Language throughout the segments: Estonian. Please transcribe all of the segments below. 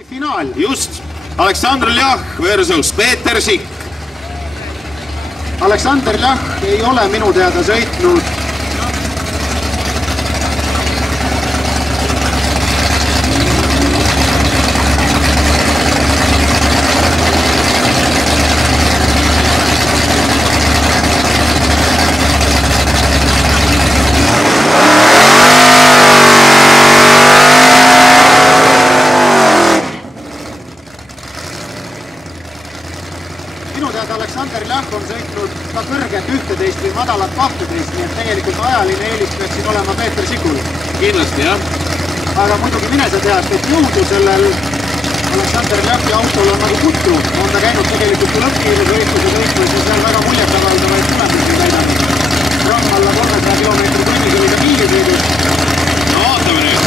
Finaal. Just, Aleksandr Ljah versus Peeter Sikk. Aleksandr Ljah ei ole minu teada sõitnud Aleksandr Ljah on sõitnud ka kõrget 11 või madalat 12, nii et tegelikult ajaline eelis peaks siin olema Peeter Sikul. Kindlasti, jah. Aga muidugi mine sa tead, et jõudu sellel Aleksandr Ljahi autol on nagu kuttu. On ta käinud tegelikult lõppkiirusvõistluse sõitmas ja seal väga muljetavaldavaid tulemusi näidanud. Ramm alla 300 kilomeetri tunnis oli ka kiirisõidus. No vaatame nüüd.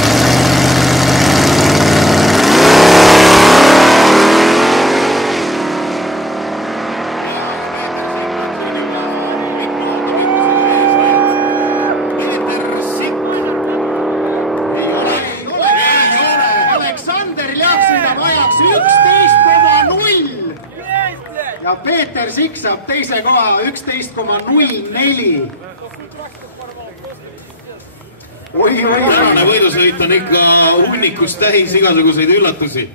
Ja Peeter Sikk saab teise koha 11,04. Võidusõit on ikka hunnikust täis igasuguseid üllatusi.